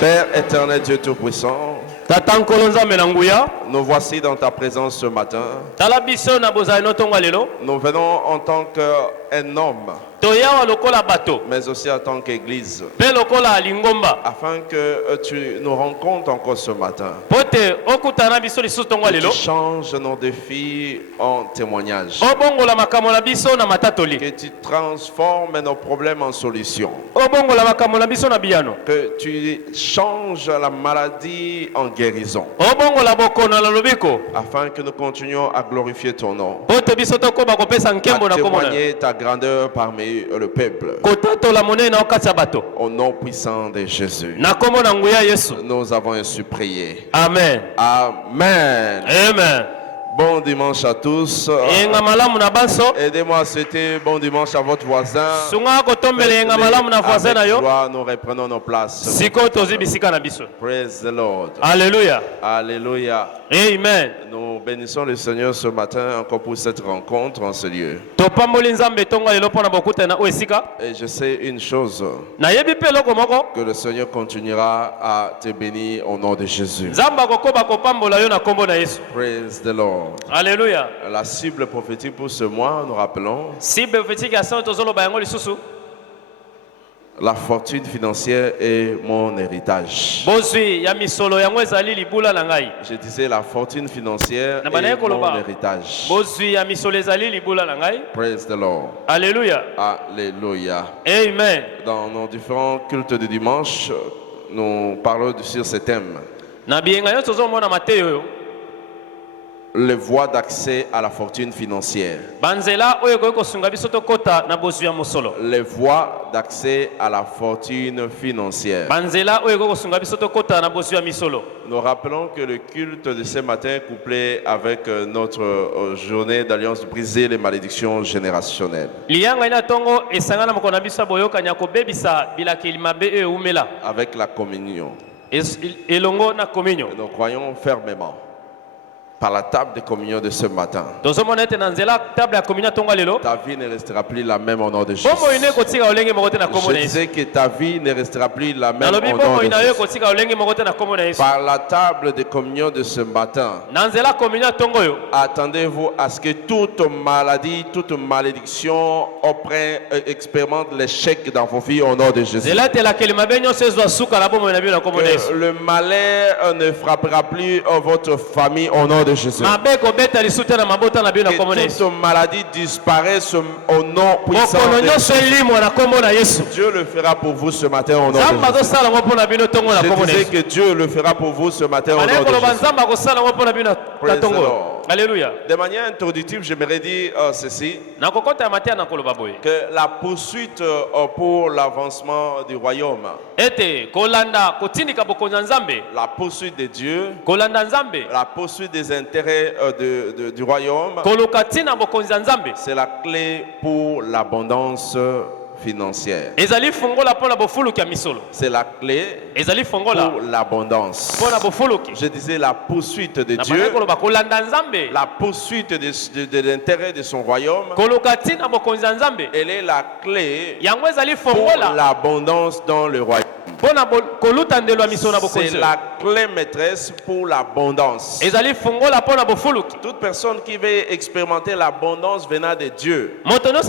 Père éternel, Dieu Tout-Puissant, nous voici dans ta présence ce matin. Nous venons en tant qu'un homme, mais aussi en tant qu'Église, afin que tu nous rencontres encore ce matin. Que tu changes nos défis en témoignages. Que tu transformes nos problèmes en solutions. Que tu changes la maladie en guérison. Afin que nous continuions à glorifier ton nom. À témoigner ta grandeur parmi le peuple. Au nom puissant de Jésus. Nous avons ainsi prié. Amen. Amen. Amen. Bon dimanche à tous. Aidez-moi à souhaiter bon dimanche à votre voisin. Avec joie, nous reprenons nos places. Praise the Lord. Alléluia. Alléluia. Amen. Nous bénissons le Seigneur ce matin encore pour cette rencontre en ce lieu. Et je sais une chose, que le Seigneur continuera à te bénir au nom de Jésus. Praise the Lord. Alléluia. La cible prophétique pour ce mois, nous rappelons, la fortune financière est mon héritage. Je disais la fortune financière est mon héritage. Praise the Lord. Alléluia. Alléluia. Amen. Dans nos différents cultes de dimanche, nous parlons sur ce thème. Les voies d'accès à la fortune financière. Les voies d'accès à la fortune financière. Nous rappelons que le culte de ce matin est couplé avec notre journée d'alliance briser les malédictions générationnelles. Avec la communion. Nous croyons fermement par la table de communion de ce matin. Ta vie ne restera plus la même au nom de Jésus. Je disais que ta vie ne restera plus la même au nom de Jésus. Par la table de communion de ce matin, attendez-vous à ce que toute maladie, toute malédiction expérimente l'échec dans vos vies au nom de Jésus. Que le malheur ne frappera plus votre famille au nom de Jésus. Que toute maladie disparaisse au nom puissant de Jésus. Dieu le fera pour vous ce matin au nom de Jésus. Je disais que Dieu le fera pour vous ce matin au nom de Jésus. Praise the Lord. Alléluia. De manière introductive, j'aimerais dire ceci, que la poursuite pour l'avancement du royaume, la poursuite de Dieu, la poursuite des intérêts du royaume, c'est la clé pour l'abondance financière. C'est la clé pour l'abondance. Je disais la poursuite de Dieu, la poursuite de l'intérêt de son royaume, elle est la clé pour l'abondance dans le royaume. C'est la clé maîtresse pour l'abondance. Toute personne qui veut expérimenter l'abondance venant de Dieu, l'abondance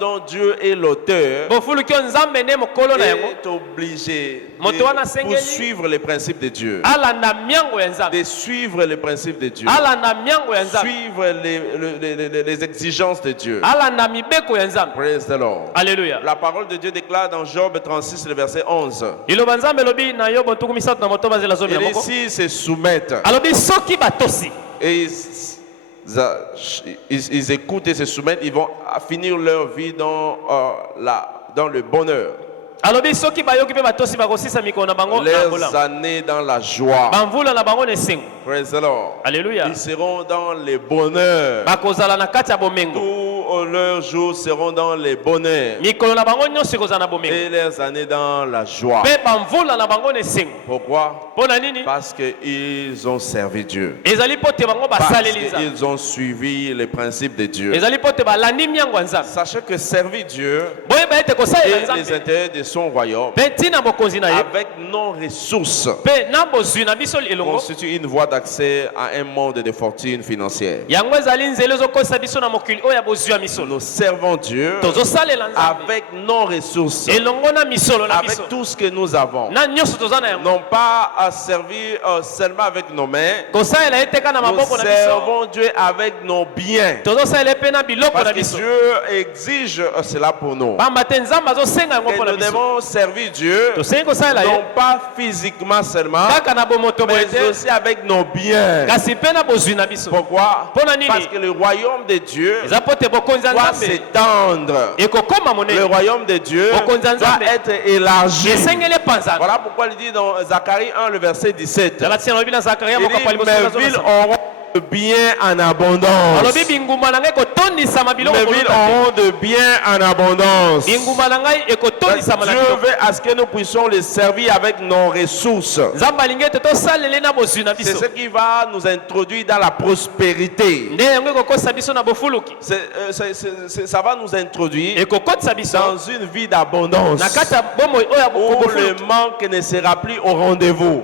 dont Dieu est l'auteur, est obligé de poursuivre les principes de Dieu, de suivre les principes de Dieu, suivre les exigences de Dieu. Praise the Lord. Alléluia. La parole de Dieu déclare dans Job 36, le verset 11. Et ici, se soumettent. Et ils écoutent et se soumettent, ils vont finir leur vie dans le bonheur. Les années dans la joie. Praise the Lord. Alléluia. Ils seront dans le bonheur. Tous leurs jours seront dans les bonheurs et leurs années dans la joie. Pourquoi? Parce qu'ils ont servi Dieu. Parce qu'ils ont suivi les principes de Dieu. Sachez que servir Dieu et les intérêts de son royaume avec nos ressources constitue une voie d'accès à un monde de fortune financière. Nous servons Dieu avec nos ressources, avec tout ce que nous avons. Non pas à servir seulement avec nos mains. Nous servons Dieu avec nos biens. Parce que Dieu exige cela pour nous. Et nous devons servir Dieu non pas physiquement seulement, mais aussi avec nos biens. Pourquoi? Parce que le royaume de Dieu doit s'étendre. Le royaume de Dieu doit être élargi. Voilà pourquoi il dit dans Zacharie 1, le verset 17. Il dit, mes villes auront de bien en abondance. Mes villes auront de bien en abondance. Dieu veut à ce que nous puissions les servir avec nos ressources. C'est ce qui va nous introduire dans la prospérité. Ça va nous introduire dans une vie d'abondance où le manque ne sera plus au rendez-vous.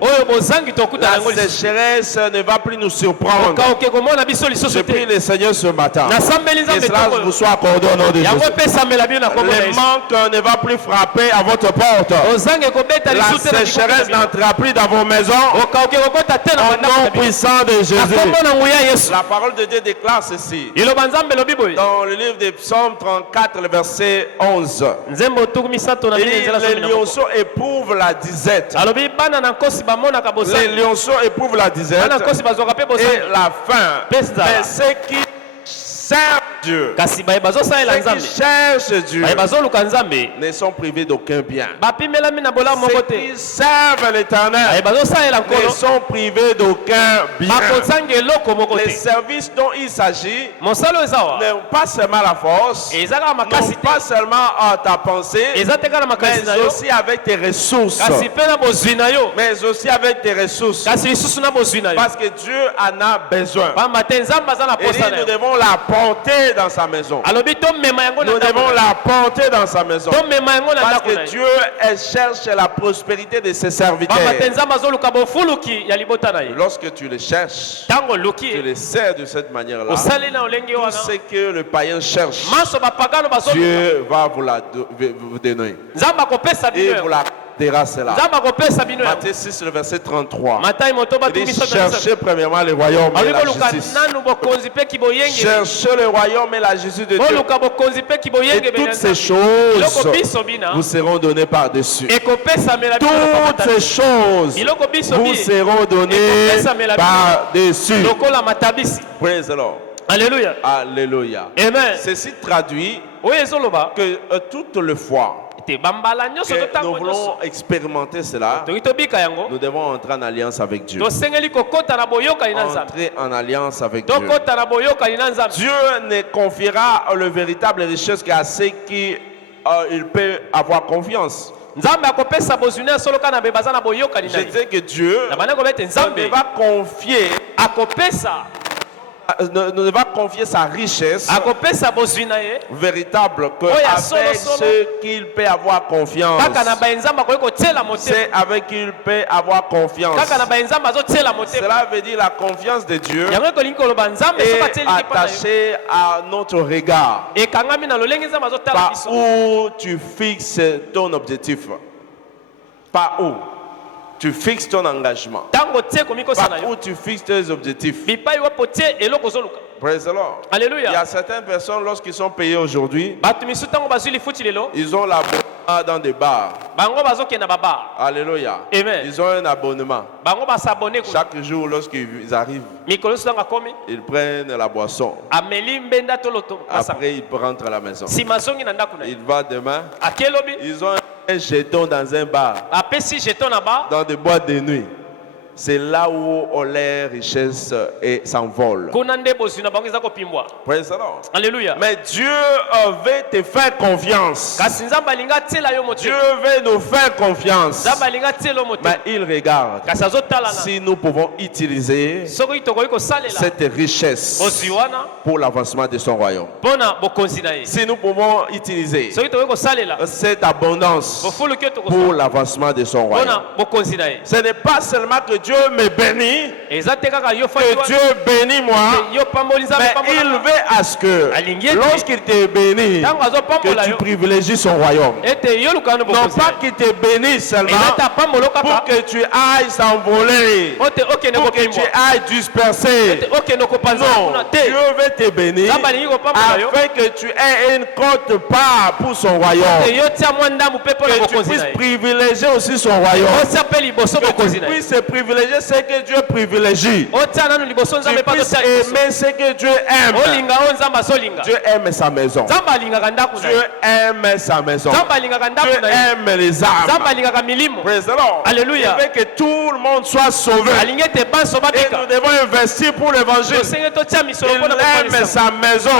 La sécheresse ne va plus nous surprendre. Je prie le Seigneur ce matin. Que cela vous soit accordé au nom de Jésus. Le manque ne va plus frapper à votre porte. La sécheresse n'entrera plus dans vos maisons. Au nom puissant de Jésus. La parole de Dieu déclare ceci. Dans le livre des Psaumes 34, le verset 11. Les lionceaux éprouvent la disette. Les lionceaux éprouvent la disette. Et la faim. Mais ceux qui servent Dieu, ceux qui cherchent Dieu, ne sont privés d'aucun bien. Ceux qui servent l'Éternel ne sont privés d'aucun bien. Les services dont il s'agit n'ont pas seulement la force, n'ont pas seulement ta pensée, mais aussi avec tes ressources. Mais aussi avec tes ressources. Parce que Dieu en a besoin. Et nous devons la porter dans sa maison. Nous devons la porter dans sa maison. Parce que Dieu cherche la prospérité de ses serviteurs. Lorsque tu les cherches, tu les sers de cette manière-là. Tout ce que le païen cherche, Dieu va vous donner. Et vous la cela. Matthieu 6, le verset 33. Il dit, cherchez premièrement le royaume et la justice. Cherchez le royaume et la justice de Dieu. Et toutes ces choses vous seront données par-dessus. Toutes ces choses vous seront données par-dessus. Praise the Lord. Alléluia. Alléluia. Amen. Ceci traduit que toute le foi que nous voulons expérimenter cela, nous devons entrer en alliance avec Dieu. Entrer en alliance avec Dieu. Dieu ne confiera le véritable richesse qu'à ceux qui il peut avoir confiance. Je dis que Dieu ne va confier ne va confier sa richesse véritable qu'avec ceux qu'il peut avoir confiance. C'est avec qui il peut avoir confiance. Cela veut dire la confiance de Dieu est attachée à notre regard. Par où tu fixes ton objectif. Par où tu fixes ton engagement. Par où tu fixes tes objectifs. Praise the Lord. Alléluia. Il y a certaines personnes, lorsqu'ils sont payés aujourd'hui, ils ont l'abonnement dans des bars. Alléluia. Amen. Ils ont un abonnement. Chaque jour, lorsqu'ils arrivent, ils prennent la boisson. Après, ils rentrent à la maison. Ils vont demain. Ils ont un jeton dans un bar. Dans des boîtes de nuit. c'est là où les richesses s'envolent. Praise the Lord. Alléluia. Mais Dieu veut te faire confiance. Dieu veut nous faire confiance. Mais il regarde si nous pouvons utiliser cette richesse pour l'avancement de son royaume. Si nous pouvons utiliser cette abondance pour l'avancement de son royaume. Ce n'est pas seulement que Dieu me bénit, que Dieu bénit moi, mais il veut à ce que lorsqu'il te bénit, que tu privilégies son royaume. Non pas qu'il te bénisse seulement pour que tu ailles s'envoler, pour que tu ailles disperser. Non, Dieu veut te bénir afin que tu aies une cote part pour son royaume. Que tu puisses privilégier aussi son royaume. Que tu puisses privilégier ce que Dieu privilégie. Tu puisses aimer ce que Dieu aime. Dieu aime sa maison. Dieu aime sa maison. Dieu aime les âmes. Praise the Lord. Alléluia. Il veut que tout le monde soit sauvé. Et nous devons investir pour l'évangile. Il aime sa maison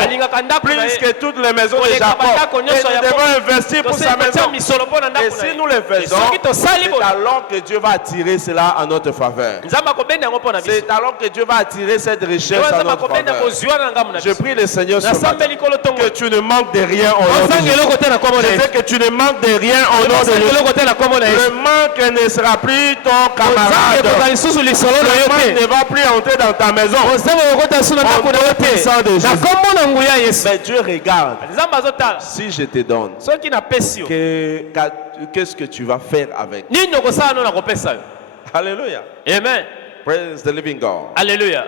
plus que toutes les maisons de Jacob. Et nous devons investir pour sa maison. Et si nous le faisons, c'est alors que Dieu va attirer cela en notre faveur. C'est alors que Dieu va attirer cette richesse en notre faveur. Je prie le Seigneur ce matin que tu ne manques de rien au nom de Jésus. Je sais que tu ne manques de rien au nom de Jésus. Le manque ne sera plus ton camarade. Le manque ne va plus entrer dans ta maison. Au nom puissant de Jésus. Mais Dieu regarde. Si je te donne, qu'est-ce que tu vas faire avec? Alléluia. Amen. Praise the living God. Alléluia.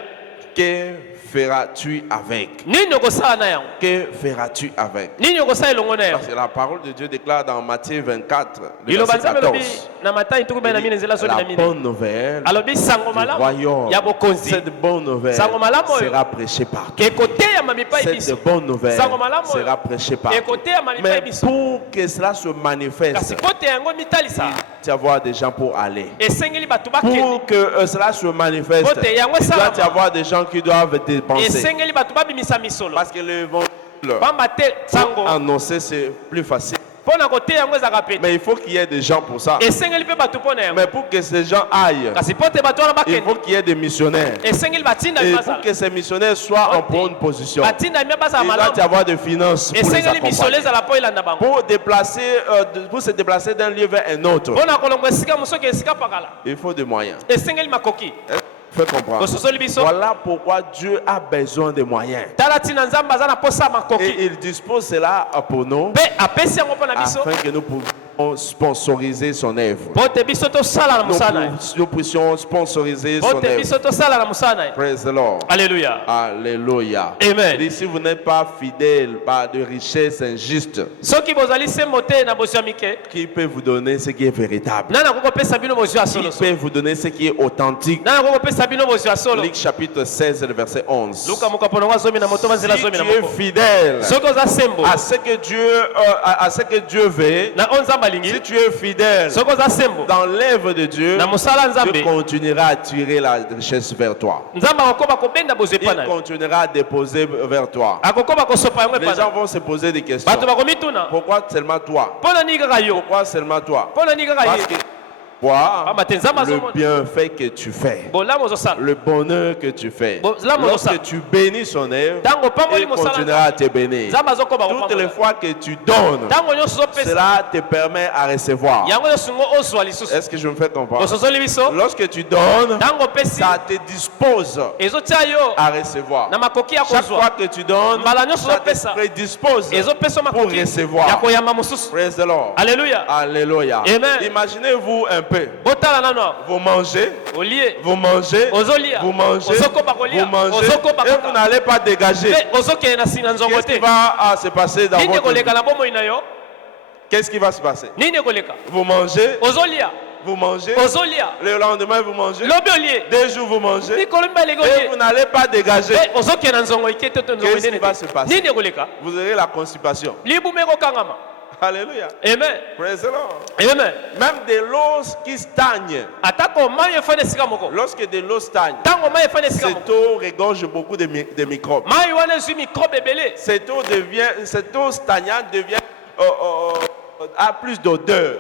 Que feras-tu avec? Que feras-tu avec? Parce que la parole de Dieu déclare dans Matthieu 24, le verset 14, la bonne nouvelle du royaume. Cette bonne nouvelle sera prêchée partout. Cette bonne nouvelle sera prêchée partout. Mais pour que cela se manifeste, il doit y avoir des gens pour aller. Pour que cela se manifeste, il doit y avoir des gens qui doivent dépenser. Parce que l'évangile, pour annoncer, c'est plus facile. Mais il faut qu'il y ait des gens pour ça. Mais pour que ces gens aillent, il faut qu'il y ait des missionnaires. Et pour que ces missionnaires soient en bonne position, il doit y avoir des finances pour les accompagner. Pour se déplacer d'un lieu vers un autre, il faut des moyens. Fais comprendre. Voilà pourquoi Dieu a besoin de moyens. Et il dispose cela pour nous afin que nous puissions sponsoriser son œuvre. Nous puissions sponsoriser son œuvre. Praise the Lord. Alléluia. Alléluia. Amen. Et si vous n'êtes pas fidèle par de richesses injustes, qui peut vous donner ce qui est véritable? Qui peut vous donner ce qui est authentique? Luc chapitre 16, le verset 11. Si tu es fidèle à ce que Dieu veut, si tu es fidèle dans l'œuvre de Dieu, Dieu continuera à tirer la richesse vers toi. Il continuera à déposer vers toi. Les gens vont se poser des questions. Pourquoi seulement toi? Pourquoi seulement toi? Parce que le bienfait que tu fais, le bonheur que tu fais, lorsque tu bénis son œuvre, il continuera à te bénir. Toutes les fois que tu donnes, cela te permet à recevoir. Est-ce que je me fais comprendre? Lorsque tu donnes, ça te dispose à recevoir. Chaque fois que tu donnes, ça te prédispose pour recevoir. Praise the Lord. Alléluia. Alléluia. Imaginez-vous un peu. Vous mangez, vous mangez, vous mangez, vous mangez, et vous n'allez pas dégager. Qu'est-ce qui va se passer dans votre vie? Qu'est-ce qui va se passer? Vous mangez, vous mangez, le lendemain vous mangez, 2 jours vous mangez, et vous n'allez pas dégager. Qu'est-ce qui va se passer? Vous aurez la constipation. Alléluia. Amen. Praise the Lord. Amen. Même de l'eau qui stagne. Lorsque de l'eau stagne, cette eau regorge beaucoup de microbes. Cette eau stagnante devient a plus d'odeur.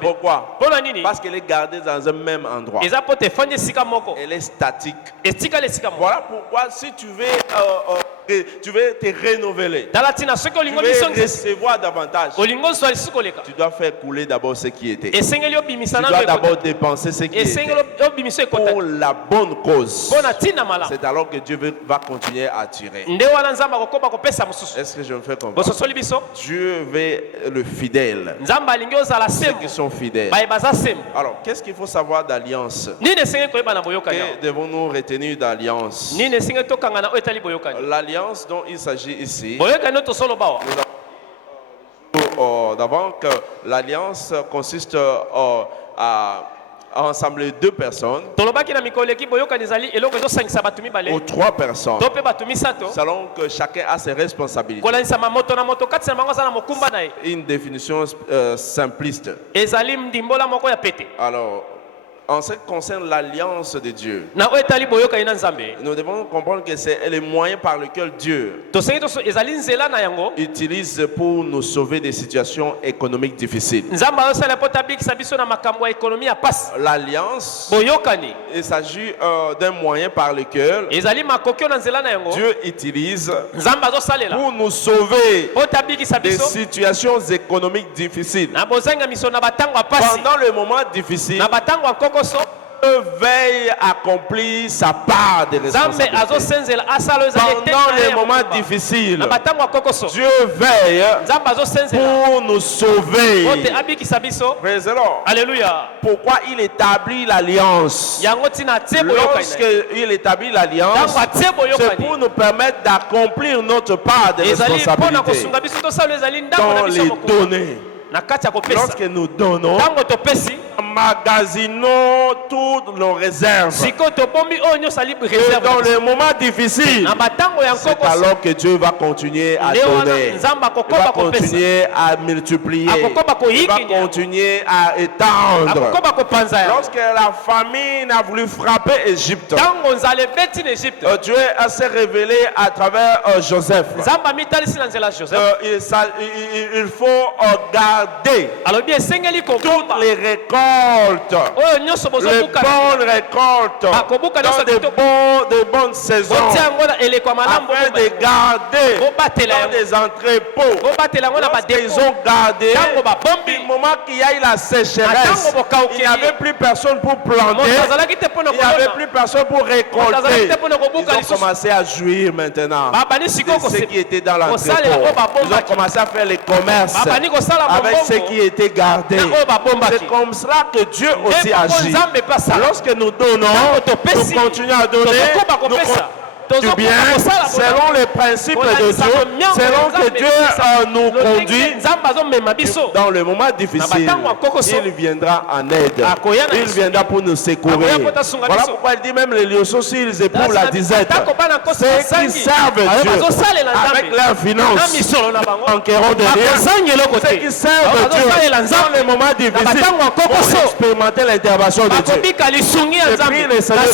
Pourquoi? Parce qu'elle est gardée dans un même endroit. Elle est statique. Voilà pourquoi si tu veux te renouveler, tu veux recevoir davantage, tu dois faire couler d'abord ce qui était. Tu dois d'abord dépenser ce qui était pour la bonne cause. C'est alors que Dieu va continuer à attirer. Est-ce que je me fais comprendre? Dieu veut le fidèle. Ceux qui sont fidèles. Alors, qu'est-ce qu'il faut savoir d'alliance? Que devons-nous retenir d'alliance? L'alliance dont il s'agit ici, d'abord que l'alliance consiste à rassembler deux personnes ou trois personnes selon que chacun a ses responsabilités. Une définition simpliste. Alors, en ce qui concerne l'alliance de Dieu, nous devons comprendre que c'est le moyen par lequel Dieu utilise pour nous sauver des situations économiques difficiles. L'alliance, il s'agit d'un moyen par lequel Dieu utilise pour nous sauver des situations économiques difficiles. Pendant le moment difficile, Dieu veille à accomplir sa part de responsabilité. Pendant les moments difficiles, Dieu veille pour nous sauver. Praise the Lord. Alléluia. Pourquoi il établit l'alliance? Lorsqu'il établit l'alliance, c'est pour nous permettre d'accomplir notre part de responsabilité dans les données. Lorsque nous donnons, emmagasinons toutes nos réserves. Et dans les moments difficiles, c'est alors que Dieu va continuer à donner. Il va continuer à multiplier. Il va continuer à étendre. Lorsque la famine a voulu frapper Égypte, Dieu s'est révélé à travers Joseph. Il faut garder toutes les récoltes, les bonnes récoltes dans de bonnes saisons, afin de garder dans des entrepôts. Lorsqu'ils ont gardé, du moment qu'il y a eu la sécheresse, il n'y avait plus personne pour planter, il n'y avait plus personne pour récolter. Ils ont commencé à jouir maintenant de ce qui était dans l'entrepôt. Ils ont commencé à faire les commerces avec ce qui était gardé. C'est comme cela que Dieu aussi agit. Lorsque nous donnons, nous continuons à donner, du bien, selon les principes de Dieu, selon que Dieu nous conduit. Dans le moment difficile, il viendra en aide. Il viendra pour nous secourir. Voilà pourquoi il dit même les lionceaux, s'ils éprouvent la disette, ceux qui servent Dieu avec leurs finances enquérons de rien. Ceux qui servent Dieu dans les moments difficiles pour expérimenter l'intervention de Dieu. Je prie le Seigneur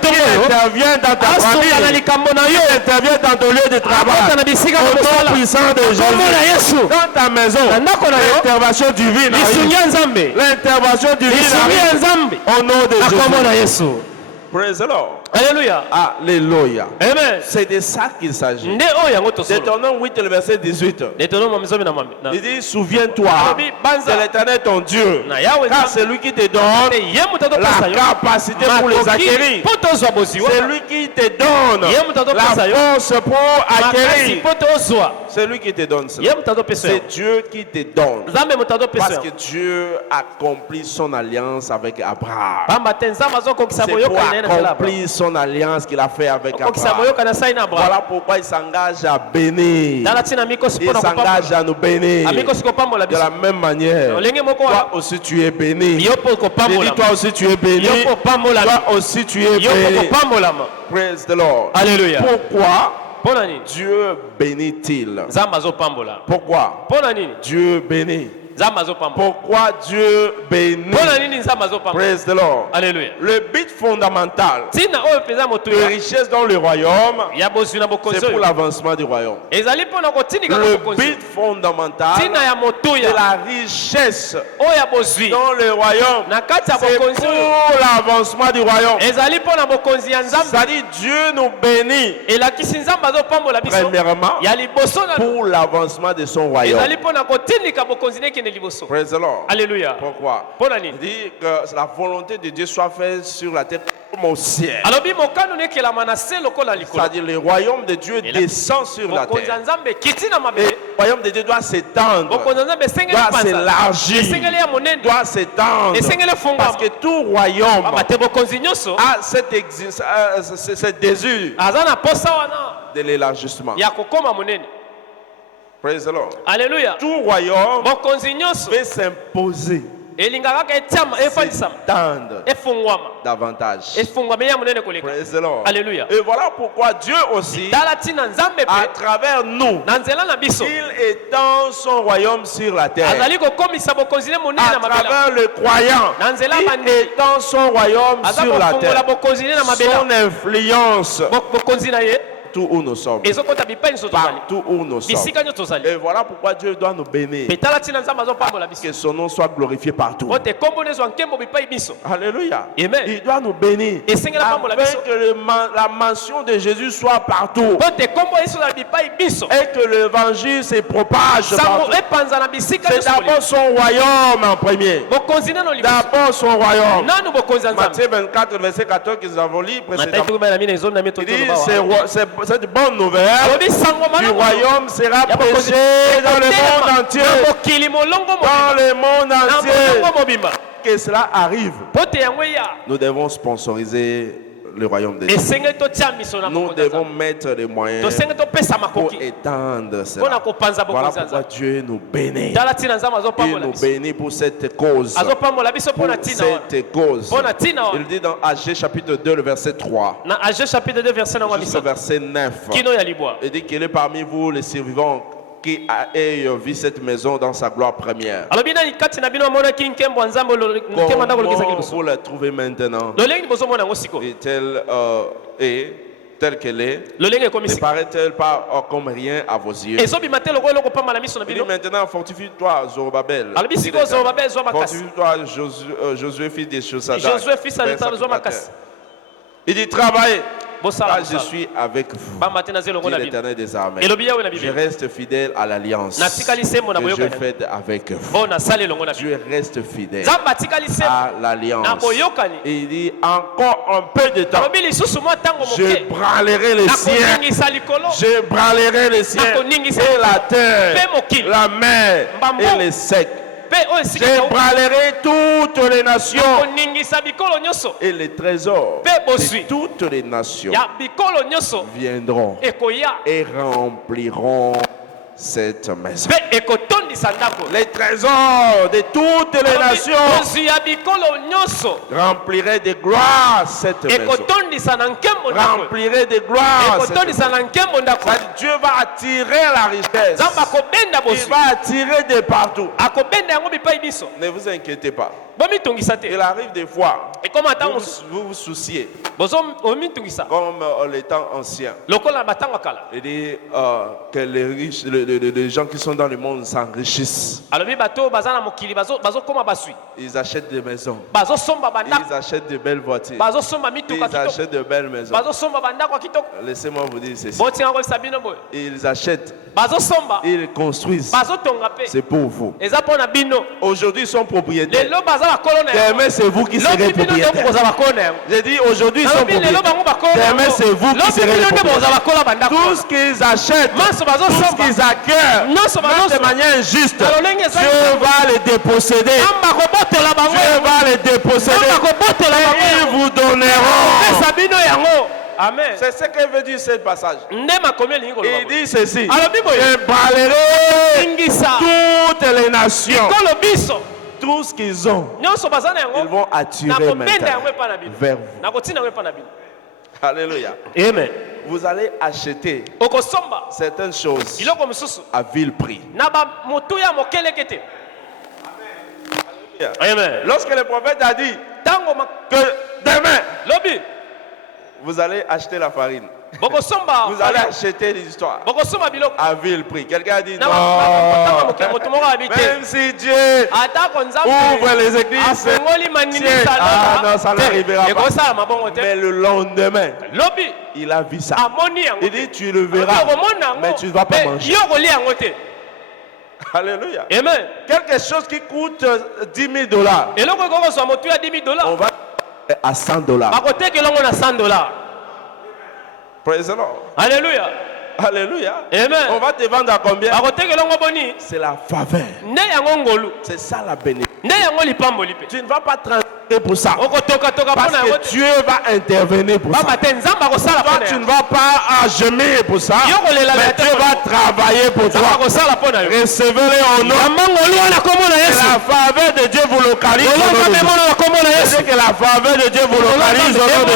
qui intervient dans ta famille, qui intervient dans ton lieu de travail, au nom puissant de Jésus, dans ta maison. L'intervention divine arrive. L'intervention divine arrive au nom de Jésus. Praise the Lord. Alléluia. Alléluia. Amen. C'est de ça qu'il s'agit. Deutéronome 8, le verset 18. Il dit, souviens-toi de l'Éternel ton Dieu, car c'est lui qui te donne la capacité pour les acquérir. C'est lui qui te donne la force pour acquérir. C'est lui qui te donne cela. C'est Dieu qui te donne. Parce que Dieu accomplit son alliance avec Abraham. C'est pour accomplir son alliance qu'il a fait avec Abraham. Voilà pourquoi il s'engage à bénir. Il s'engage à nous bénir. De la même manière, toi aussi tu es béni. Je dis, toi aussi tu es béni. Toi aussi tu es béni. Praise the Lord. Alléluia. Pourquoi? Dieu bénit-il? Pourquoi Dieu bénit? Pourquoi Dieu bénit? Praise the Lord. Alléluia. Le but fondamental des richesses dans le royaume, c'est pour l'avancement du royaume. Le but fondamental de la richesse dans le royaume, c'est pour l'avancement du royaume. C'est-à-dire Dieu nous bénit premièrement pour l'avancement de son royaume. Praise the Lord. Alléluia. Pourquoi? Il dit que la volonté de Dieu soit faite sur la terre comme au ciel. C'est-à-dire le royaume de Dieu descend sur la terre. Et le royaume de Dieu doit s'étendre, doit s'élargir, doit s'étendre. Parce que tout royaume a cet désir de l'élargissement. Praise the Lord. Alléluia. Tout royaume peut s'imposer, s'étendre davantage. Praise the Lord. Alléluia. Et voilà pourquoi Dieu aussi, à travers nous, il étend son royaume sur la terre. À travers le croyant, il étend son royaume sur la terre. Son influence partout où nous sommes. Partout où nous sommes. Et voilà pourquoi Dieu doit nous bénir. Que son nom soit glorifié partout. Alléluia. Amen. Il doit nous bénir. Afin que la mention de Jésus soit partout. Et que l'évangile se propage partout. C'est d'abord son royaume en premier. D'abord son royaume. Matthieu 24, verset 14 que nous avons lu précédemment. Il dit cette bonne nouvelle du royaume sera prêchée dans le monde entier. Dans le monde entier. Que cela arrive. Nous devons sponsoriser le royaume de Dieu. Nous devons mettre les moyens pour étendre cela. Voilà pourquoi Dieu nous bénit. Il nous bénit pour cette cause. Pour cette cause. Il dit dans Agé chapitre 2, le verset 3. Jusqu'au verset 9. Il dit qu'il est parmi vous les survivants qui ait vu cette maison dans sa gloire première. Comment vous la trouvez maintenant? Et telle qu'elle est, ne paraît-elle pas comme rien à vos yeux? Il dit maintenant, fortifie-toi, Zorobabel. Fortifie-toi, Josué, fils de Josadak. Il dit, travaillez. Là, je suis avec vous, dit l'Éternel des armées. Je reste fidèle à l'alliance que je fais avec vous. Dieu reste fidèle à l'alliance. Et il dit, encore un peu de temps, je branlerai les cieux. Je branlerai les cieux et la terre, la mer et les secs. Je branlerai toutes les nations et les trésors de toutes les nations viendront et rempliront cette maison. Les trésors de toutes les nations rempliraient de gloire cette maison. Rempliraient de gloire cette maison. Dieu va attirer la richesse. Il va attirer de partout. Ne vous inquiétez pas. Il arrive des fois, vous vous souciez, comme les temps anciens. Il dit que les riches, les gens qui sont dans le monde s'enrichissent. Ils achètent des maisons. Ils achètent de belles voitures. Ils achètent de belles maisons. Laissez-moi vous dire ceci. Ils achètent. Ils construisent. C'est pour vous. Aujourd'hui, ils sont propriétaires. Demain, c'est vous qui serez propriétaire. J'ai dit aujourd'hui, ils sont propriétaires. Demain, c'est vous qui serez les propriétaires. Tout ce qu'ils achètent, tout ce qu'ils acquièrent, même de manière injuste, Dieu va les déposséder. Dieu va les déposséder. Et ils vous donneront. Amen. C'est ce que veut dire ce passage. Il dit ceci: je balayerai toutes les nations. Tout ce qu'ils ont, ils vont attirer maintenant vers vous. Alléluia. Amen. vous allez acheter certaines choses à vil prix. Amen. Lorsque le prophète a dit que demain, vous allez acheter la farine, vous allez acheter des histoires à vil prix. Quelqu'un a dit non, même si Dieu ouvre les églises, non, ça n'arrivera pas. Mais le lendemain, il a vu ça. Il dit tu le verras, mais tu ne vas pas manger. Alléluia. Amen. Quelque chose qui coûte $10,000, on va à $100. Praise the Lord. Alléluia. Alléluia. Amen. On va te vendre à combien? C'est la faveur. C'est ça la bénédiction. Tu ne vas pas transiger pour ça. Parce que Dieu va intervenir pour ça. Toi, tu ne vas pas gemer pour ça. Mais Dieu va travailler pour toi. Recevez-les en nom. Que la faveur de Dieu vous localise. C'est que la faveur de Dieu vous localise au nom de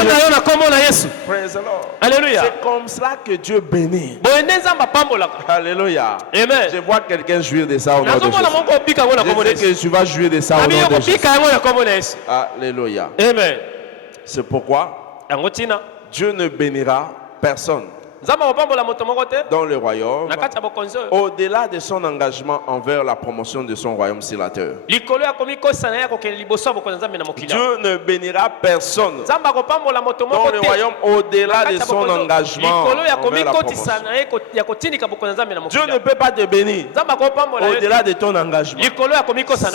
Jésus. Praise the Lord. Alléluia. C'est comme cela que Dieu bénit. Alléluia. Amen. Je vois quelqu'un jouir de ça au nom de Jésus. Je sais que tu vas jouir de ça au nom de Jésus. Alléluia. Amen. C'est pourquoi Dieu ne bénira personne dans le royaume au-delà de son engagement envers la promotion de son royaume sur la terre. Dieu ne bénira personne dans le royaume au-delà de son engagement envers la promotion. Dieu ne peut pas te bénir au-delà de ton engagement.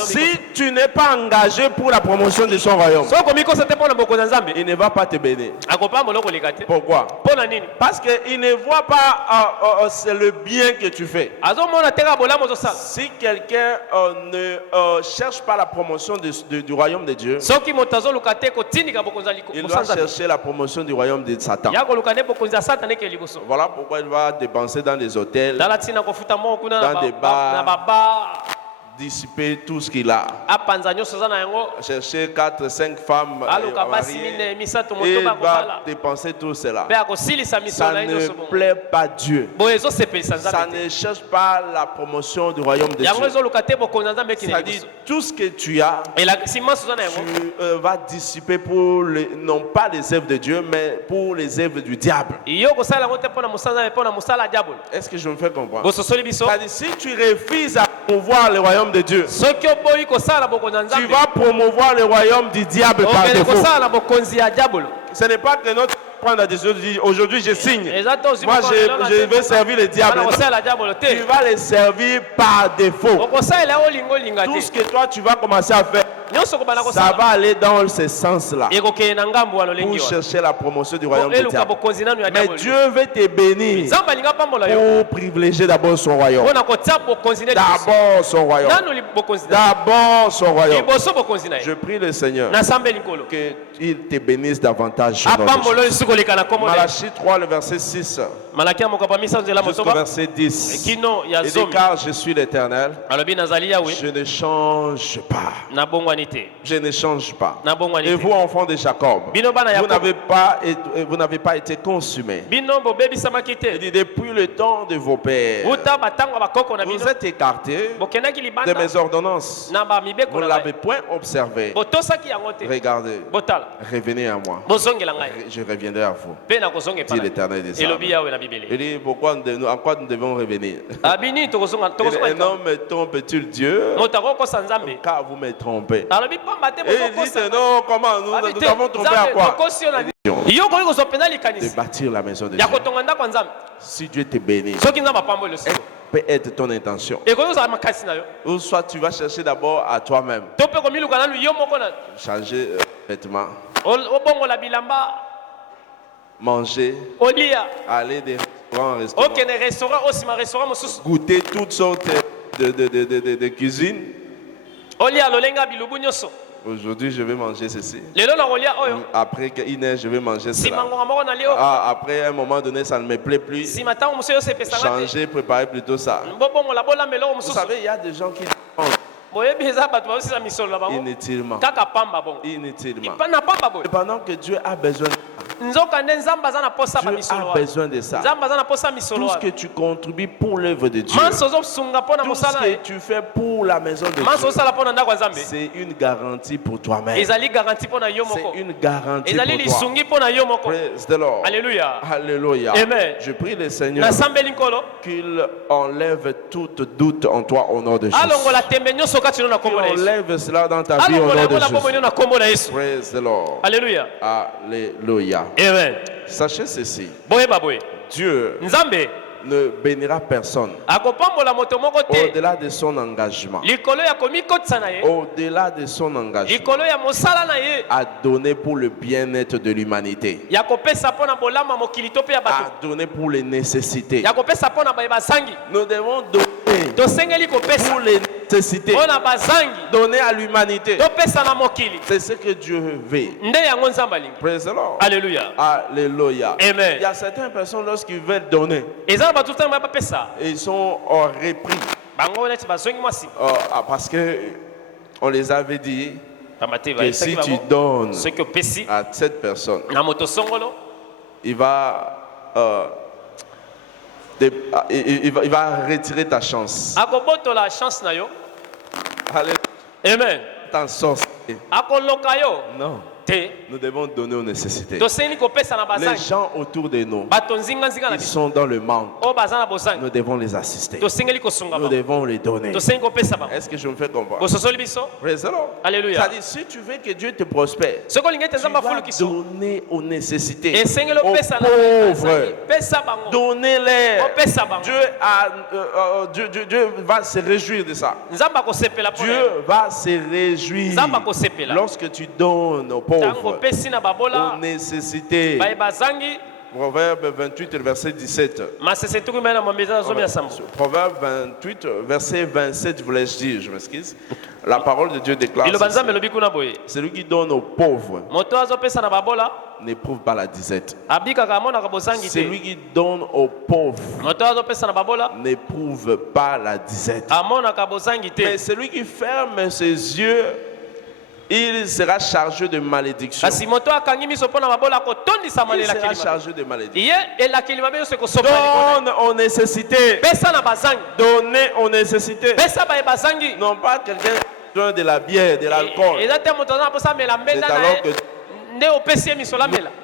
Si tu n'es pas engagé pour la promotion de son royaume, il ne va pas te bénir. Pourquoi? Parce qu'il ne voit pas c'est le bien que tu fais. Si quelqu'un ne cherche pas la promotion du royaume de Dieu, il doit chercher la promotion du royaume de Satan. Voilà pourquoi il va dépenser dans des hôtels, dans des bars, dissiper tout ce qu'il a, chercher 4-5 femmes et il va dépenser tout cela. Ça ne plaît pas Dieu. Ça ne cherche pas la promotion du royaume de Dieu. C'est-à-dire tout ce que tu as, tu vas dissiper pour non pas les œuvres de Dieu, mais pour les œuvres du diable. Est-ce que je me fais comprendre? C'est-à-dire si tu refuses à promouvoir le royaume de Dieu, tu vas promouvoir le royaume du diable par défaut. Ce n'est pas que notre prendre la décision de dire aujourd'hui je signe. Moi je vais servir le diable. Tu vas le servir par défaut. Tout ce que toi tu vas commencer à faire, ça va aller dans ce sens-là pour chercher la promotion du royaume du diable. Mais Dieu veut te bénir pour privilégier d'abord son royaume. D'abord son royaume. D'abord son royaume. Je prie le Seigneur qu'il te bénisse davantage. Malachie 3, le verset 6 jusqu'au verset 10. Il dit car je suis l'Éternel, je ne change pas. Je ne change pas. Et vous, enfants de Jacob, vous n'avez pas été consumés. Il dit depuis le temps de vos pères, vous êtes écartés de mes ordonnances. Vous ne l'avez point observé. Regardez, revenez à moi. Je reviendrai à vous. Dit l'Éternel des armées. Il dit en quoi nous devons revenir? Un homme trompe-t-il Dieu? Car vous me trompez. Et il dit non, comment nous avons trompé à quoi? De bâtir la maison de Dieu. Si Dieu te bénit, peut être ton intention. Ou soit tu vas chercher d'abord à toi-même. Changer vêtements. Manger. Aller des restaurants. Goûter toutes sortes de cuisine. Aujourd'hui, je vais manger ceci. Après une heure, je vais manger cela. Après un moment donné, ça ne me plaît plus. Changer, préparer plutôt ça. Vous savez, il y a des gens qui inutilement. Inutilement. Pendant que Dieu a besoin a besoin de ça. Tout ce que tu contribues pour l'œuvre de Dieu, tout ce que tu fais pour la maison de Dieu, c'est une garantie pour toi-même. C'est une garantie pour toi. Praise the Lord. Alléluia. Alléluia. Amen. Je prie le Seigneur qu'il enlève tout doute en toi au nom de Jésus. Qu'il enlève cela dans ta vie au nom de Jésus. Praise the Lord. Alléluia. Alléluia. Amen. Sachez ceci. Dieu ne bénira personne au-delà de son engagement. Au-delà de son engagement à donner pour le bien-être de l'humanité, à donner pour les nécessités. Nous devons donner pour les nécessités, donner à l'humanité. C'est ce que Dieu veut. Praise the Lord. Alléluia. Alléluia. Amen. Il y a certaines personnes lorsqu'ils veulent donner, ils sont repris parce que on les avait dit que si tu donnes à cette personne, il va retirer ta chance. Alléluia. Amen. T'en sortir. Non. Nous devons donner aux nécessités. Les gens autour de nous, ils sont dans le manque. Nous devons les assister. Nous devons les donner. Est-ce que je me fais comprendre? Praise the Lord. Alléluia. C'est-à-dire, si tu veux que Dieu te prospère, tu dois donner aux nécessités, aux pauvres. Donnez-les. Dieu va se réjouir de ça. Dieu va se réjouir lorsque tu donnes aux pauvres, aux nécessités. Proverbe 28, verset 17. Proverbe 28, verset 27, voulais-je dire, je m'excuse. La parole de Dieu déclare ceci. Celui qui donne aux pauvres n'éprouve pas la disette. Celui qui donne aux pauvres n'éprouve pas la disette. Mais celui qui ferme ses yeux, il sera chargé de malédiction. Il sera chargé de malédiction. Donne aux nécessités. Donnez aux nécessités. Non pas quelqu'un qui a besoin de la bière, de l'alcool.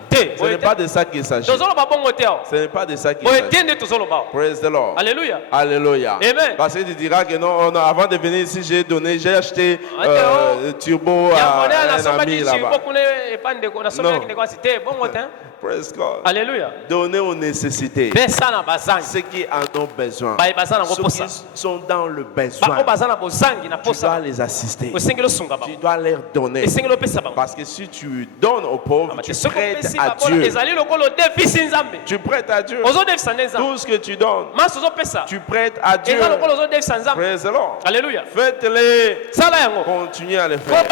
Ce n'est pas de ça qu'il s'agit. Ce n'est pas de ça qu'il s'agit. Praise the Lord. Alléluia. Alléluia. Amen. Parce que tu diras que non, avant de venir ici, j'ai acheté turbo à un ami là-bas. Praise God. Alléluia. Donner aux nécessités. Ceux qui en ont besoin. Ceux qui sont dans le besoin. Tu dois les assister. Tu dois leur donner. Parce que si tu donnes aux pauvres, tu prêtes à Dieu. Tu prêtes à Dieu. Tout ce que tu donnes, tu prêtes à Dieu. Praise the Lord. Alléluia. Faites-les. Continuez à les faire.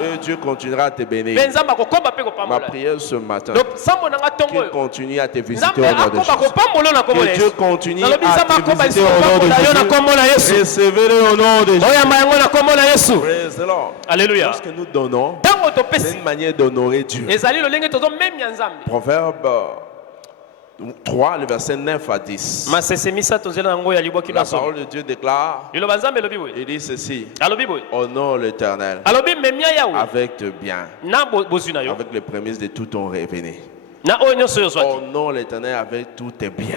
Et Dieu continuera à te bénir. Ma prière ce matin, qu'il continue à te visiter au nom de Jésus. Que Dieu continue à te visiter au nom de Jésus. Recevez-le au nom de Jésus. Praise the Lord. Alléluia. Lorsque nous donnons, c'est une manière d'honorer Dieu. Proverbe 3, le verset 9 à 10. La parole de Dieu déclare, il dit ceci: honore l'Éternel avec tes biens, avec les prémices de tout ton revenu. Honore l'Éternel avec tous tes biens.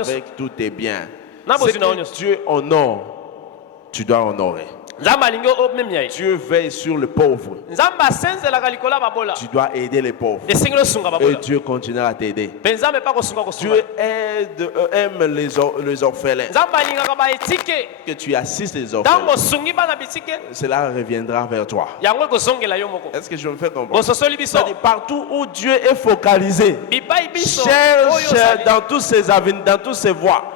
Avec tous tes biens. Ce que Dieu honore, tu dois honorer. Dieu veille sur le pauvre. Tu dois aider les pauvres. Et Dieu continuera à t'aider. Dieu aime les orphelins. Que tu assistes les orphelins, cela reviendra vers toi. Est-ce que je me fais comprendre? C'est-à-dire, partout où Dieu est focalisé, cherche dans tous ses avenirs, dans toutes ses voies,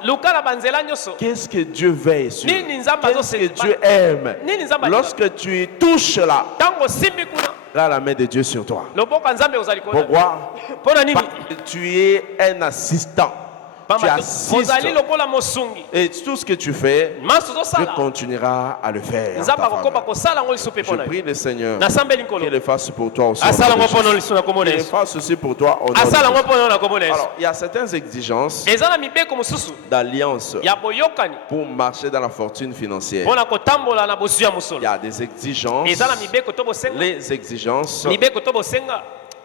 qu'est-ce que Dieu veille sur? Qu'est-ce que Dieu aime? Lorsque tu touches là, là, la main de Dieu sur toi. Pourquoi? Parce que tu es un assistant. Tu assistes. Et tout ce que tu fais, Dieu continuera à le faire. Je prie le Seigneur qu'il le fasse pour toi aussi. Qu'il le fasse aussi pour toi. Alors, il y a certaines exigences d'alliance pour marcher dans la fortune financière. Il y a des exigences, les exigences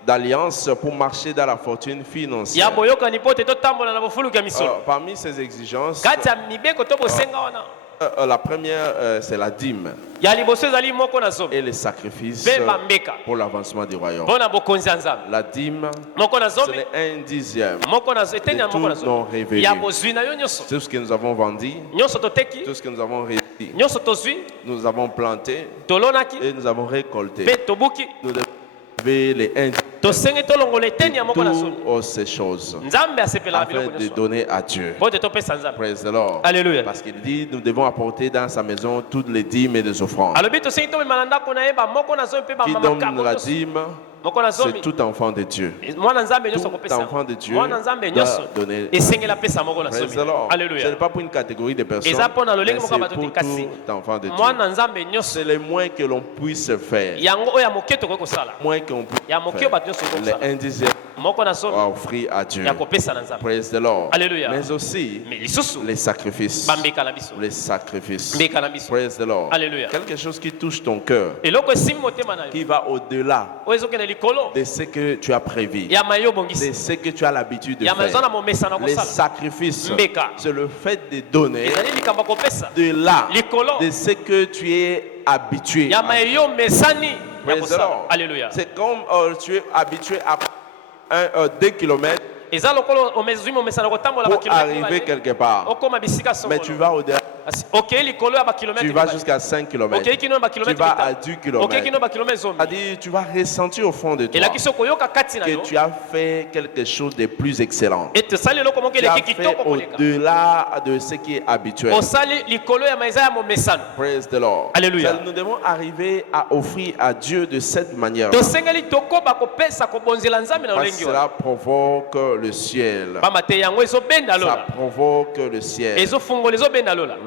d'alliance pour marcher dans la fortune financière. Alors, parmi ces exigences, la première, c'est la dîme et les sacrifices pour l'avancement du royaume. La dîme, c'est un dixième de tous nos revenus. Tout ce que nous avons vendu, tout ce que nous avons réussi, nous avons planté et nous avons récolté. Nous devons les toutes ces choses afin de donner à Dieu. Praise the Lord. Alléluia. Parce qu'il dit nous devons apporter dans sa maison toutes les dîmes et les offrandes. Qui donne la dîme, c'est tout enfant de Dieu. Tout enfant de Dieu doit donner. Praise the Lord. Ce n'est pas pour une catégorie de personnes, mais c'est pour tout enfant de Dieu. C'est le moins que l'on puisse faire. Moins qu'on puisse faire. Les indizièmes à offrir à Dieu. Praise the Lord. Alléluia. Mais aussi les sacrifices. Les sacrifices. Praise the Lord. Alléluia. Quelque chose qui touche ton cœur, qui va au-delà de ce que tu as prévu, de ce que tu as l'habitude de faire. Les sacrifices, c'est le fait de donner de là, de ce que tu es habitué à faire. Alléluia. C'est comme tu es habitué à 2 kilomètres pour arriver quelque part. Mais tu vas au-delà. Tu vas jusqu'à 5 km. Tu vas à 10 km. C'est-à-dire, tu vas ressentir au fond de toi que tu as fait quelque chose de plus excellent. Tu as fait au-delà de ce qui est habituel. Praise the Lord. Alléluia. Nous devons arriver à offrir à Dieu de cette manière. Cela provoque le ciel. Ça provoque le ciel.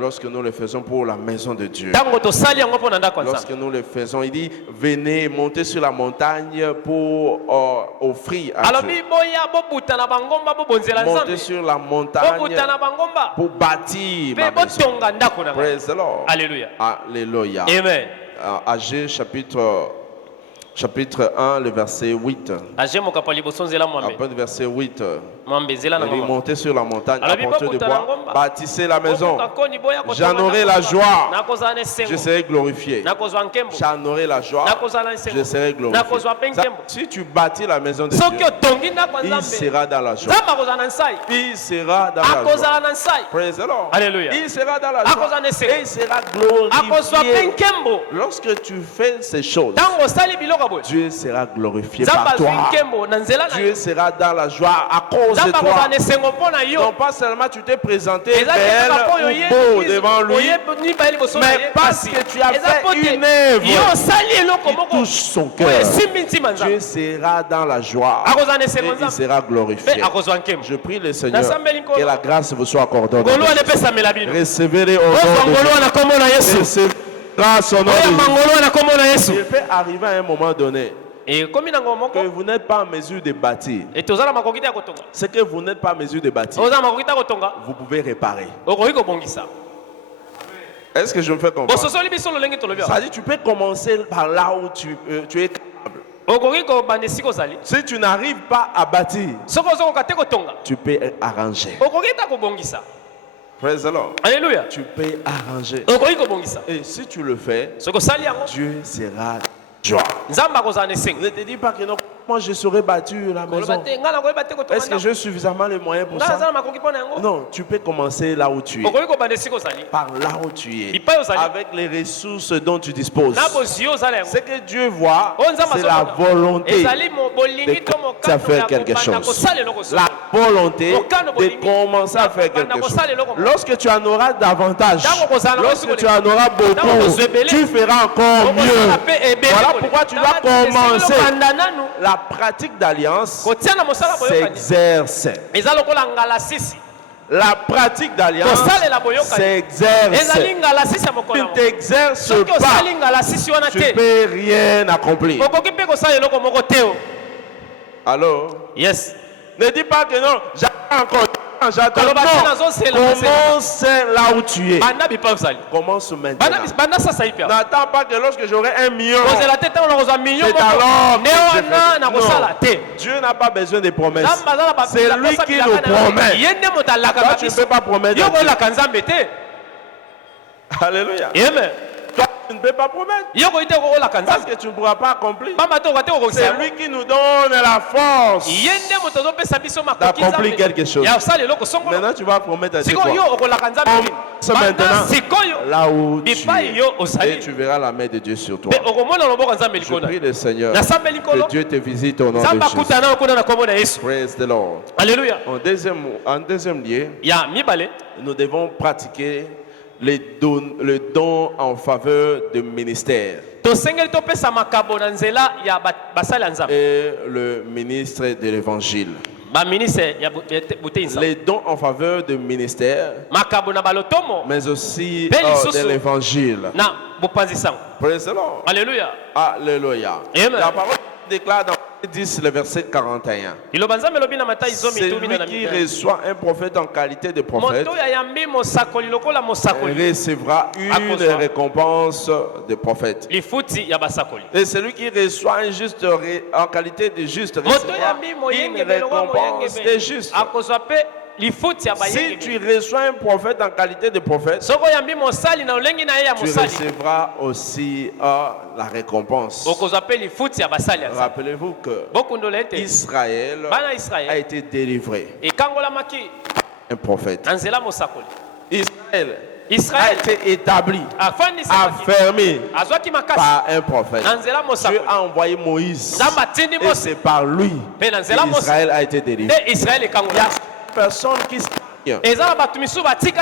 Lorsque nous le faisons pour la maison de Dieu. Lorsque nous le faisons, il dit venez monter sur la montagne pour offrir à Dieu. Monter sur la montagne pour bâtir ma maison. Praise the Lord. Alléluia. Alléluia. Amen. Agé chapitre 1, le verset 8. Après le verset 8. Montez sur la montagne, apportez du bois, bâtissez la maison. J'en aurai la joie, je serai glorifié. J'en aurai la joie, je serai glorifié. Si tu bâtis la maison de Dieu, il sera dans la joie. Il sera dans la joie. Praise the Lord. Alléluia. Il sera dans la joie et il sera glorifié. Lorsque tu fais ces choses, Dieu sera glorifié par toi. Dieu sera dans la joie à cause de toi. Non pas seulement tu t'es présenté belle ou beau devant lui, mais parce que tu as fait une œuvre qui touche son cœur. Dieu sera dans la joie et il sera glorifié. Je prie le Seigneur que la grâce vous soit accordée. Recevez-les au nom de Jésus. Grâce au nom de Jésus. Il peut arriver à un moment donné que vous n'êtes pas en mesure de bâtir. Ce que vous n'êtes pas en mesure de bâtir, vous pouvez réparer. Est-ce que je me fais comprendre? Ça dit, tu peux commencer par là où tu es capable. Si tu n'arrives pas à bâtir, tu peux arranger. Praise the Lord. Alléluia. Tu peux arranger. Et si tu le fais, Dieu sera joie. Ne te dis pas que non, moi je serai battu la maison. Est-ce que j'ai suffisamment les moyens pour ça? Non, tu peux commencer là où tu es. Par là où tu es. Avec les ressources dont tu disposes. Ce que Dieu voit, c'est la volonté de faire quelque chose. La volonté de commencer à faire quelque chose. Lorsque tu en auras davantage, lorsque tu en auras beaucoup, tu feras encore mieux. Voilà pourquoi tu dois commencer. La pratique d'alliance s'exerce. La pratique d'alliance s'exerce. Tu t'exerces pas, tu ne peux rien accomplir. Alors, yes. Ne dis pas que non, j'attends encore. J'attends. Commence là où tu es. Commence maintenant. N'attends pas que lorsque j'aurai 1 million, c'est alors que Dieu n'a pas besoin de promesses. C'est lui qui nous promet. Toi, tu ne peux pas promettre. Alléluia. Amen. Toi, tu ne peux pas promettre. Parce que tu ne pourras pas accomplir. C'est lui qui nous donne la force d'accomplir quelque chose. Maintenant, tu vas promettre à Dieu quoi? C'est maintenant là où tu es. Et tu verras la main de Dieu sur toi. Je prie le Seigneur que Dieu te visite au nom de Jésus. Praise the Lord. Alléluia. En deuxième lieu, nous devons pratiquer le don en faveur du ministère. Et le ministre de l'évangile. Les dons en faveur du ministère, mais aussi de l'évangile. Praise the Lord. Alléluia. Alléluia. La parole déclare dans 10, le verset 41. Celui qui reçoit un prophète en qualité de prophète recevra une récompense de prophète. Et celui qui reçoit un juste en qualité de juste recevra une récompense de juste. Si tu reçois un prophète en qualité de prophète, tu recevras aussi la récompense. Rappelez-vous que Israël a été délivré. Un prophète. Israël a été établi, affermi par un prophète. Dieu a envoyé Moïse et c'est par lui qu'Israël a été délivré. Il y a personnes qui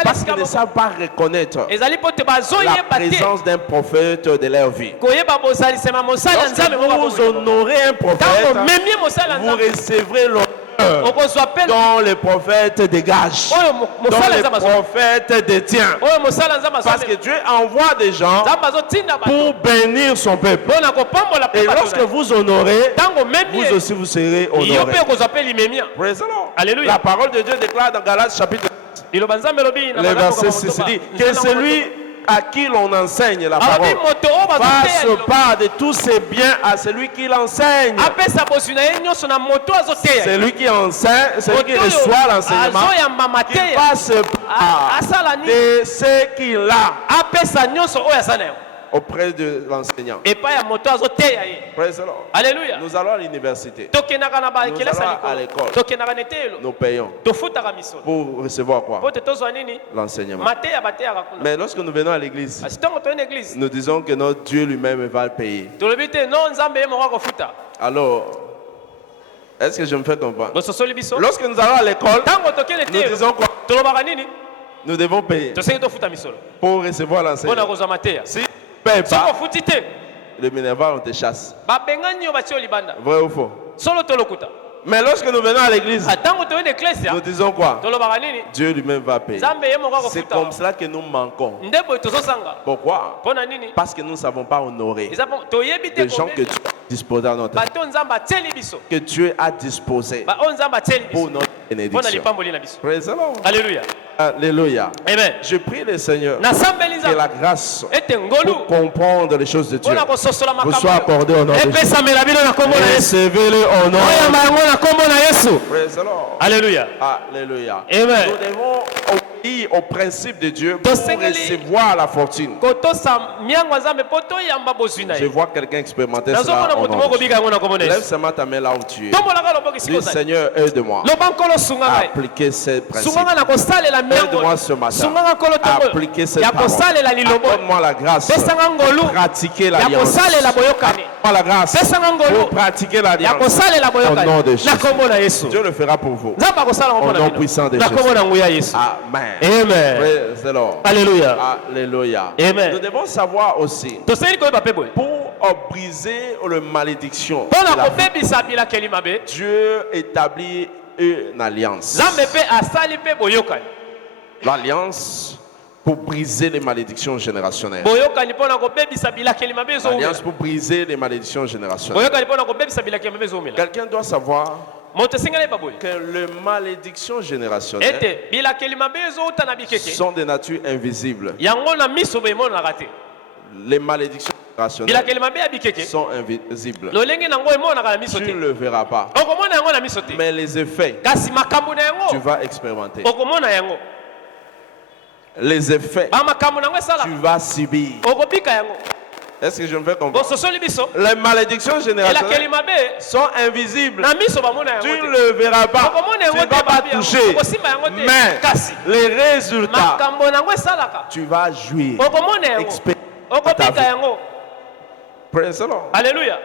parce qu'ils ne savent pas reconnaître la présence d'un prophète de leur vie. Lorsque vous honorez un prophète, vous recevrez l'honneur dont le prophète dégage, dont le prophète détient. Parce que Dieu envoie des gens pour bénir son peuple. Et lorsque vous honorez, vous aussi vous serez honorés. La parole de Dieu déclare dans Galates chapitre 10, le verset 6 dit que celui à qui l'on enseigne la parole fasse part de tous ses biens à celui qui l'enseigne. Celui qui enseigne, celui qui reçoit l'enseignement, qu'il fasse part de ce qu'il a auprès de l'enseignant. Praise the Lord. Alléluia. Nous allons à l'université. Nous allons à l'école. Nous payons pour recevoir quoi? L'enseignement. Mais lorsque nous venons à l'église, nous disons que notre Dieu lui-même va le payer. Alors, est-ce que je me fais comprendre? Lorsque nous allons à l'école, nous disons quoi? Nous devons payer pour recevoir l'enseignement. Si paye pas, le minerval on te chasse. Vrai ou faux? Mais lorsque nous venons à l'église, nous disons quoi? Dieu lui-même va payer. C'est comme cela que nous manquons. Pourquoi? Parce que nous ne savons pas honorer les gens que Dieu a disposés à notre vie, que Dieu a disposé pour notre bénédiction. Praise the Lord. Alléluia. Alléluia. Amen. Je prie le Seigneur que la grâce pour comprendre les choses de Dieu vous soit accordée au nom de Jésus. Recevez-le au nom de Jésus. Praise the Lord. Alléluia. Alléluia. Amen. Nous devons obéir au principe de Dieu pour recevoir la fortune. Je vois quelqu'un expérimenter cela au nom de Jésus. Lève seulement ta main là où tu es. Dis, Seigneur, aide-moi à appliquer ces principes. Aide-moi ce matin à appliquer cette parole. Accorde-moi la grâce pour pratiquer l'alliance. Accorde-moi la grâce pour pratiquer l'alliance. Au nom de Jésus. Dieu le fera pour vous. Au nom puissant de Jésus. Amen. Amen. Praise the Lord. Alléluia. Alléluia. Amen. Nous devons savoir aussi pour briser la malédiction. Dieu établit une alliance. L'alliance pour briser les malédictions générationnelles. L'alliance pour briser les malédictions générationnelles. Quelqu'un doit savoir que les malédictions générationnelles sont de nature invisible. Les malédictions générationnelles sont invisibles. Tu ne le verras pas. Mais les effets, tu vas expérimenter. Les effets, tu vas subir. Est-ce que je me fais comprendre? Les malédictions générationnelles sont invisibles. Tu ne le verras pas. Tu ne vas pas toucher. Mais les résultats, tu vas jouir. Expérimenter ta vie. Praise the Lord. Alléluia.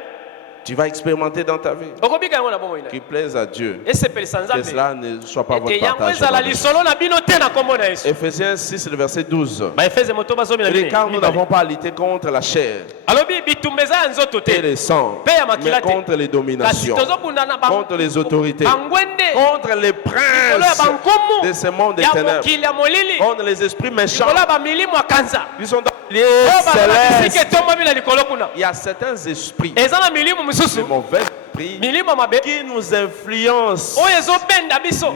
Tu vas expérimenter dans ta vie. Qui plaise à Dieu. Que cela ne soit pas votre partage. Ephésiens 6, le verset 12. Car nous n'avons pas à lutter contre la chair et le sang, mais contre les dominations, contre les autorités, contre les princes de ce monde des ténèbres, contre les esprits méchants qui sont dans les lieux célestes. Il y a certains esprits, de mauvais esprits, qui nous influencent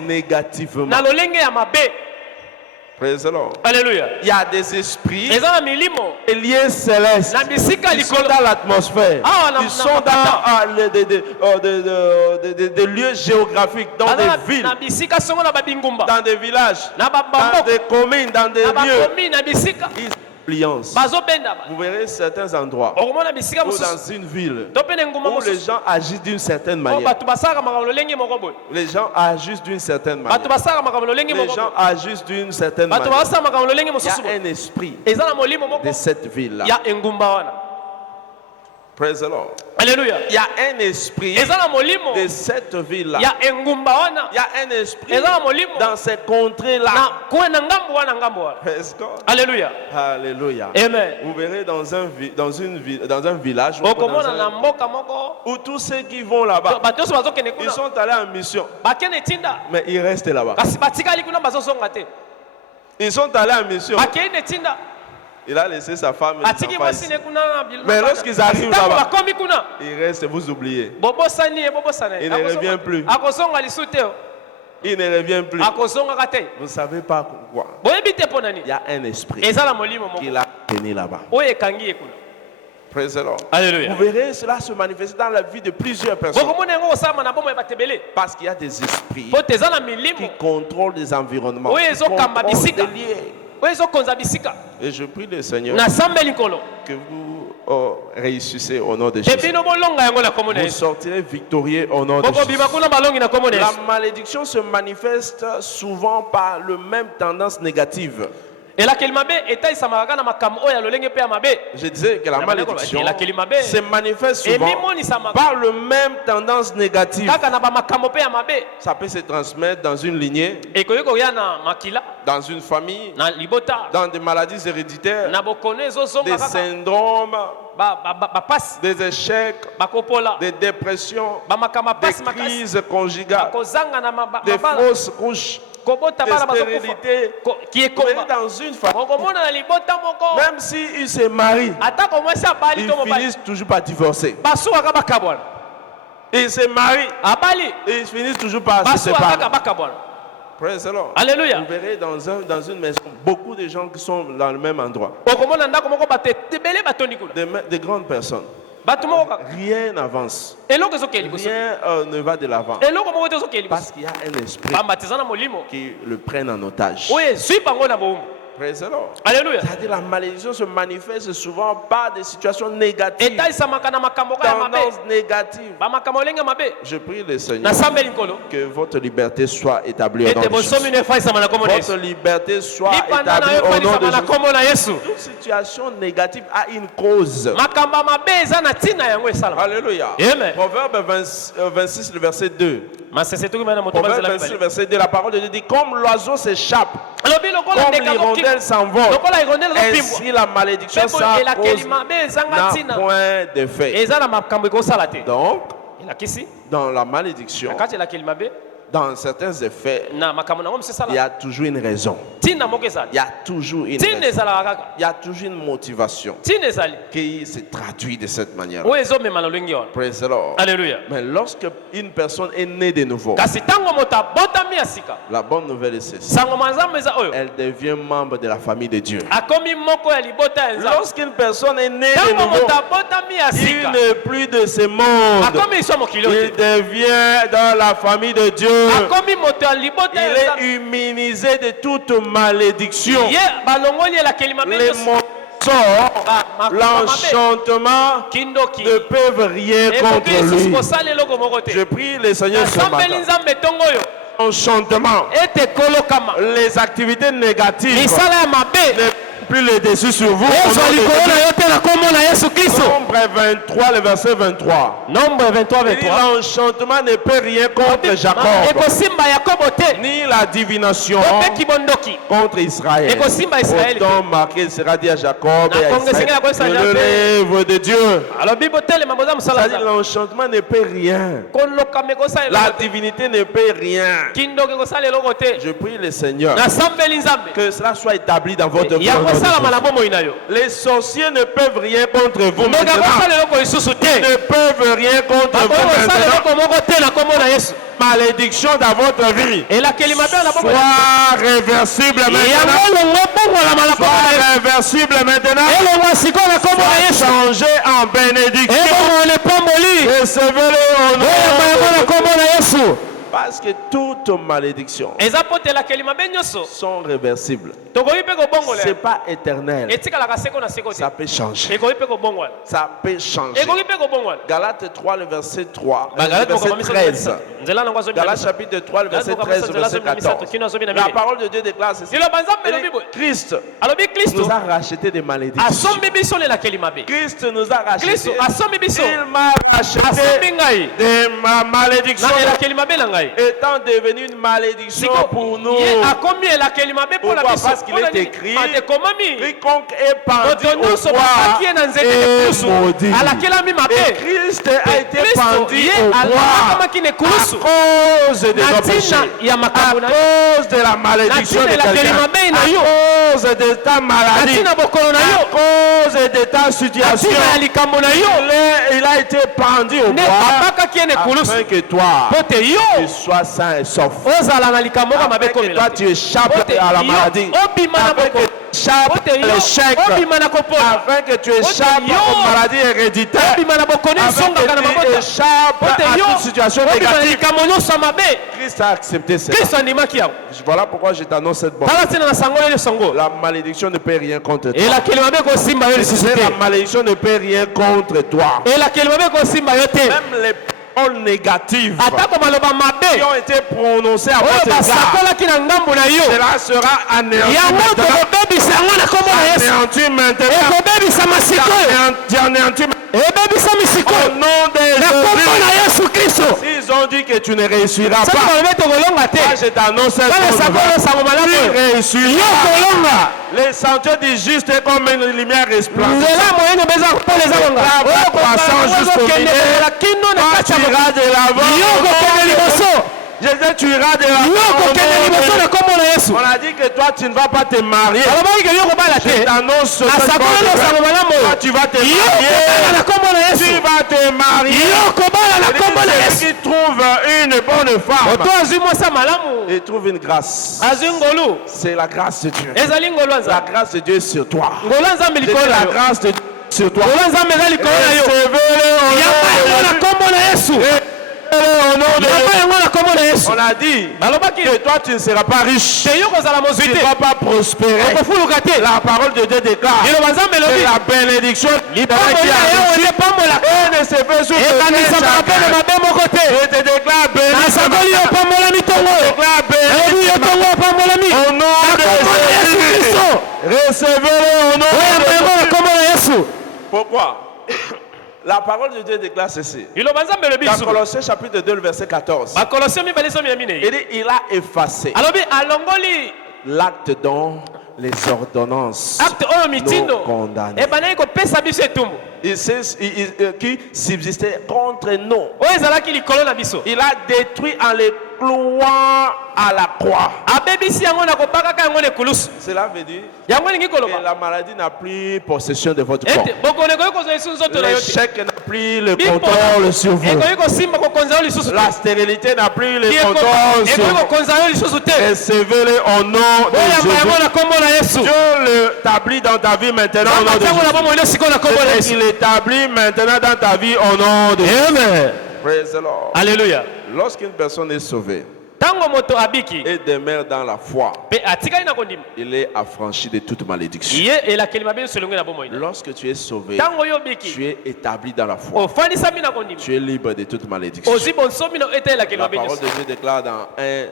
négativement. Praise the Lord. Alléluia. Il y a des esprits, des lieux célestes qui sont dans l'atmosphère, qui sont dans des lieux géographiques, dans des villes, dans des villages, dans des communes, dans des lieux. Vous verrez certains endroits ou dans une ville où les gens agissent d'une certaine manière. Les gens agissent d'une certaine manière. Les gens agissent d'une certaine manière. Il y a un esprit de cette ville-là. Praise the Lord. Alléluia. Il y a un esprit de cette ville-là. Il y a un esprit dans ces contrées-là. Praise God. Alléluia. Alléluia. Amen. Vous verrez dans un village où tous ceux qui vont là-bas, ils sont allés en mission, mais ils restent là-bas. Ils sont allés en mission. Il a laissé sa femme et ses enfants ici. Mais lorsqu'ils arrivent là-bas, il reste, vous oubliez. Il ne revient plus. Il ne revient plus. Vous ne savez pas pourquoi. Il y a un esprit qui l'a tenu là-bas. Praise the Lord. Alléluia. Vous verrez cela se manifester dans la vie de plusieurs personnes. Parce qu'il y a des esprits qui contrôlent les environnements, qui contrôlent des lieux. Et je prie le Seigneur que vous réussissez au nom de Jésus. Vous sortirez victorieux au nom de Jésus. La malédiction se manifeste souvent par le même tendance négative. Je disais que la malédiction se manifeste souvent par le même tendance négative. Ça peut se transmettre dans une lignée, dans une famille, dans des maladies héréditaires, des syndromes, des échecs, des dépressions, des crises conjugales, des fausses couches, des stérilités. Dans une famille, même s'ils se marient, ils finissent toujours par divorcer. Ils se marient et ils finissent toujours par se séparer. Praise the Lord. Alléluia. Vous verrez dans une maison beaucoup de gens qui sont dans le même endroit. Des grandes personnes. Rien n'avance. Rien ne va de l'avant. Parce qu'il y a un esprit qui le prenne en otage. Praise the Lord. Alléluia. C'est-à-dire la malédiction se manifeste souvent par des situations négatives. Tendances négatives. Je prie le Seigneur que votre liberté soit établie au nom de Jésus. Votre liberté soit établie au nom de Jésus. Toute situation négative a une cause. Alléluia. Amen. Proverbe 26, le verset 2. Proverbe 26, le verset 2. La parole de Dieu dit: comme l'oiseau s'échappe, comme l'hirondelle s'envole, ainsi la malédiction sans cause n'a point d'effet. Donc, dans la malédiction, dans certains effets, il y a toujours une raison. Il y a toujours une raison. Il y a toujours une motivation qui se traduit de cette manière. Praise the Lord. Alléluia. Mais lorsque une personne est née de nouveau, la bonne nouvelle est ceci. Elle devient membre de la famille de Dieu. Lorsqu'une personne est née de nouveau, il n'est plus de ce monde. Il devient dans la famille de Dieu. Il est immunisé de toute malédiction. Les monstres, l'enchantement ne peuvent rien contre lui. Je prie le Seigneur ce matin. L'enchantement, les activités négatives ne plus le dessus sur vous. Nombre 23, le verset 23. L'enchantement ne peut rien contre Jacob, ni la divination contre Israël. Autant marqué sera dit à Jacob et à Israël, le rêve de Dieu. C'est-à-dire l'enchantement ne peut rien. La divinité ne peut rien. Je prie le Seigneur que cela soit établi dans votre vie. Les sorciers ne peuvent rien contre vous maintenant. Ils ne peuvent rien contre vous maintenant. Malédiction dans votre vie soit réversible maintenant. Soit réversible maintenant. Soit changé en bénédiction. Recevez-le au nom de Jésus. Parce que toutes malédictions sont réversibles. Ce n'est pas éternel. Ça peut changer. Ça peut changer. Galates 3, le verset 3. Verset 13. Galates chapitre 3, le verset 13, verset 14. La parole de Dieu déclare ceci. Christ nous a racheté des malédictions. Christ nous a racheté. Il m'a racheté des malédictions. Étant devenu une malédiction pour nous. Pourquoi? Parce qu'il est écrit, quiconque est pendu au bois est maudit. Et Christ a été pendu au bois à cause de nos péchés, à cause de la malédiction de quelqu'un, à cause de ta maladie, à cause de ta situation. Il a été pendu au bois afin que toi tu sois sain et sauf. Afin que toi tu échappes à la maladie. Afin que tu échappes à l'échec. Afin que tu échappes aux maladies héréditaires. Afin que tu échappes à toute situation négative. Christ a accepté cela. Voilà pourquoi je t'annonce cette bonne nouvelle. La malédiction ne peut rien contre toi. La malédiction ne peut rien contre toi. Même les paroles négatives qui ont été prononcées à votre égard, cela sera anéanti maintenant. Au nom de Jésus. S'ils ont dit que tu ne réussiras pas, moi je t'annonce cette bonne nouvelle. Tu réussiras. Les sentiers du juste est comme une lumière resplendissante. Tu iras de l'avant. Jésus, tu iras de l'avant. On a dit que toi tu ne vas pas te marier. Je t'annonce ce que toi tu vas te marier. Tu vas te marier. Celui qui trouve une bonne femme et trouve une grâce. C'est la grâce de Dieu. La grâce de Dieu est sur toi. La grâce de Dieu sur toi. On a dit que toi tu ne seras pas riche, tu ne vas pas prospérer. La parole de Dieu déclare que la bénédiction qui ne se fait sous je te déclare béni au nom de Jésus. Recevez-le au nom de Jésus. Pourquoi? La parole de Dieu déclare ceci. Dans Colossiens chapitre 2, verset 14. Il dit, il a effacé l'acte dont les ordonnances acte oyo nous mitindo condamnent. ebandaki kopesa biso etumbu Qui subsistait contre nous. oyo ezalaki likolo na biso. Il a détruit en les clouant à la croix. abebisi yango na kobakaka yango na ekulusu. Cela veut dire yango elingi que koloba la maladie n'a plus possession de votre corps. ete bokono ekoki kozwa lisusu nzoto na yo te. L'échec n'a plus le contrôle sur vous. ekoki kosimba kokonza yo lisusu te. La stérilité n'a plus le contrôle sur ekoki vous. kokonza yo lisusu te. Recevez-le au nom de oyamba yango Jésus. na kombo na yesu. Dieu l'établit dans ta vie maintenant au nom de yango na Jésus. bomoi ino sikoyo na kombo na Et yesu. il établit maintenant dans ta vie au nom de Jésus. amen. Praise the Lord. alleluya. Lorsqu'une personne est sauvée ntango moto abiki et demeure dans la foi, mpe atikali na kondima il est affranchi de toute malédiction. ye elakeli mabe nyonso elongi na bomoi na. Lorsque tu es sauvé, ntango yo obiki tu es établi dans la foi. ofandisami na kondima Tu es libre de toute malédiction. ozwi bonsomi na ete elakeli La mabe parole nyonso. de Dieu déclare dans 1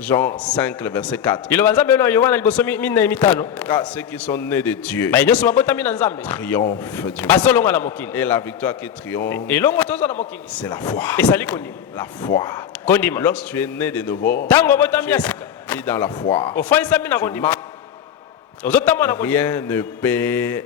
Jean 5, le verset 4. liloba nzambe eno ya yohana liboso minei mitano Car ceux qui sont nés de Dieu baye nyonso babotami na nzambe triomphent du monde. bazolonga na mokili Et la victoire qui triomphe, elongo tozwa na mokili c'est la foi. esali kondima La foi. kondima. Lorsque tu es né de nouveau, ntango obotami tu ya es sika mis dans la foi. ofandisami na kondima ozotambwa na kondima Rien ne peut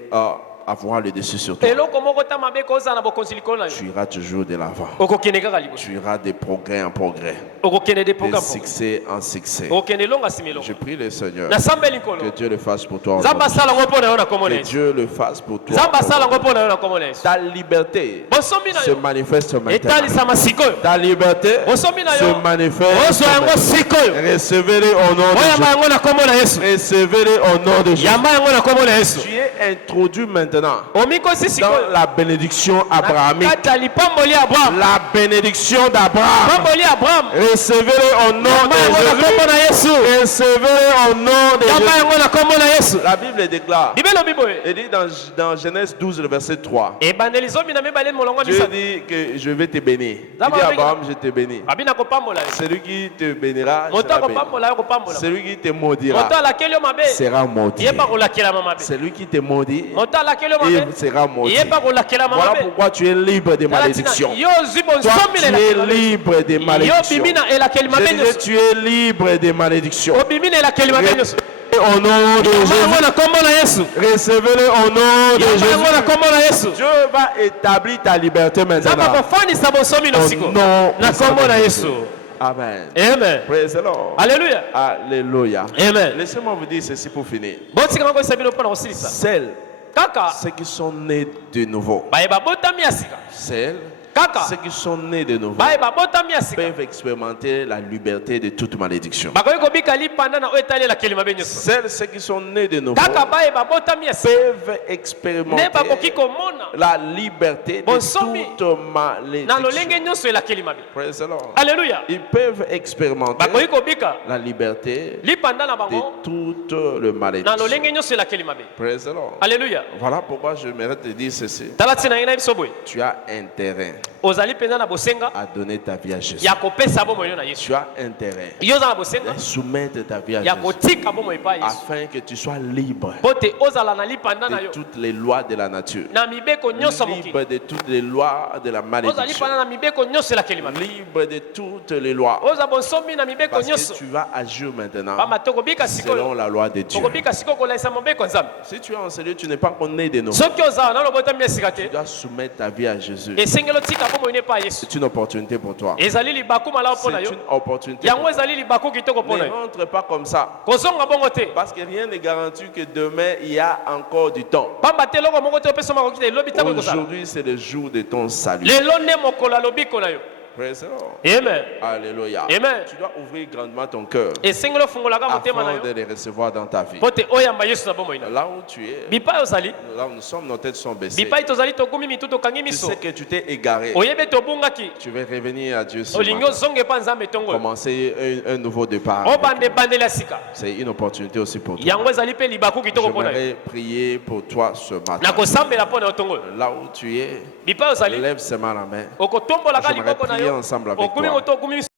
avoir le dessus sur toi. eloko moko ta mabe kozala na bokonzi likolo na yo Tu iras toujours de l'avant. okokende kaka liboso Tu iras de progrès en progrès, okokende de de programme succès en succès. okokende elongo asima elongo Je prie le Seigneur nasamba que likolo Dieu le fasse pour toi. nzambe aujourd'hui. asala yango mpo na yo na kombo na Que yesu Dieu le fasse pour toi. nzambe asala yango mpo na yo na kombo na yesu Ta liberté bonsomi na se yo manifeste maintenant. etalisama sikoyo Ta liberté bonsomi na se yo manifeste ozwa yango maintenant. sikoyo Recevez-le au nom de oyamba Jésus. yango na kombo na yesu Recevez-le au nom de Jésus. yamba yango na kombo na yesu Tu es introduit maintenant omikosi dans sikoyo la bénédiction abrahamique. kati ya lipamboli ya abraham La bénédiction d'Abraham. pamboli ya abraham Recevez-le au nom yamba yango na de kombo na yesu Jésus. Recevez-le au nom de yamba Jésus. yango na kombo na yesu La Bible déclare, bible elobi boye il dit dans Genèse 12, le verset 3, ebandeli zomi na mibale molongo ya Dieu misato dit que je vais te bénir. Il Zama dit à avec- Abraham, je te bénis. babi na kopambola yo Celui qui te bénira moto sera béni. akopambola yo kopambola Celui qui te maudira moto alakeli yo mabe sera maudit. yeba kolakelama mabe Celui qui te maudit, moto alakeli yo mabe il sera maudit. yeba kolakelama Voilà mabe pourquoi tu es libre de malédiction. yo ozwi Toi, bonsomi tu na es elakeli mabe libre de yo malédiction. bimi na elakeli Je mabe disais, nyonso tu es libre de malédiction. obimi na elakeli mabe nyonso Au nom de yamba yango Jésus, na kombo na yesu recevez-le au nom de yamba yango na Jésus. kombo na yesu Dieu va établir ta liberté nzambe maintenant. akofandisa bonsomi no Au siko nom na de kombo na Jésus. yesu Amen. amen Praise the Lord. alleluya Alléluia. amen Laissez-moi vous dire ceci pour finir. botikanga koyesa bino mpo na kosilisa Celles, kaka ceux qui sont nés de nouveau, baye babotami ya sika celles, kaka ceux qui sont nés de nouveau, baye babotami ya sika peuvent expérimenter la liberté de toute malédiction. bakoki kobika lipanda na oyo etali elakeli mabe nyonso Celles, ceux qui sont nés de nouveau, kaka baye babotami ya sika peuvent nde expérimenter bakoki komona la liberté de Bonsomi. toute na malédiction. lolenge nyonso elakeli mabe Praise the Lord. alleluya Ils peuvent expérimenter bakoki kobika la liberté lipanda na de bango toute le na malédiction. lolenge nyonso elakeli mabe Praise the Lord. alleluya Voilà pourquoi je mérite te dire ceci. tala ntina ngai na biso boye Tu as intérêt ozali mpenza na bosenga à donner ta vie à Jésus. ya kopesa bomoi yo na yesu Tu as intérêt yo oza na bosenga à soumettre ta vie à ya Jésus kotika bomoi epai ya yesu afin que tu sois libre mpo te ozala na lipanda na de yo toutes les lois de la nature, na mibeko nyonso ya mokili libre de toutes les lois de la oza malédiction, lipanda na mibeko nyonso elakeli mabe libre de toutes les lois. oza bonsomi na mibeko Parce nyonso que tu vas agir maintenant pamba tokobika selon sikoyo la loi de Dieu. tokobika sikoyo kolaisa mobeko ya nzambe Si tu es en celui, tu n'es pas encore né de nouveau. soki ozala na lobotami ya sika te Tu dois soumettre ta vie à Jésus. esengeli otika bomoi no epai ya yesu C'est une opportunité pour toi. ezali libaku malamu mpo na C'est yo une opportunité. yango ezali libaku kitoko mpo na Ne yo rentre pas comme ça. kozonga bongo te Parce que rien ne garantit que demain, il y a encore du temps. pamba te eloko moko te opesa makoki te elobi ntango ekozala Aujourd'hui, c'est le jour de ton salut. lelo nde mokolo ya lobiko na yo Praise the Lord. amen Alléluia. Amen. Tu dois ouvrir grandement ton cœur esengeli ofungolaka motema na afin yo de les recevoir dans ta vie. mpo te oyamba yesu na bomoi na yo Là où tu es, bipai ozali là où nous sommes, nos têtes sont baissées. bipai tozali togumi mitu tokangi Tu miso sais que tu t'es égaré. oyebi ete obungaki Tu veux revenir à Dieu ce olingi matin. ozonga epa nzambe ntongo oyo Commencer un nouveau départ. obanda ebandeli ya sika C'est une opportunité aussi pour toi. yango ezali mpe libaku kitoko mpo na yo J'aimerais prier pour toi ce matin. na kosambela mpo na yo ntongo oyo Là où tu es, bipai ozali lève seulement la main. okotombolaka J'aimerais liboko na prier yo ensemble avec okumi toi. moto okumi miso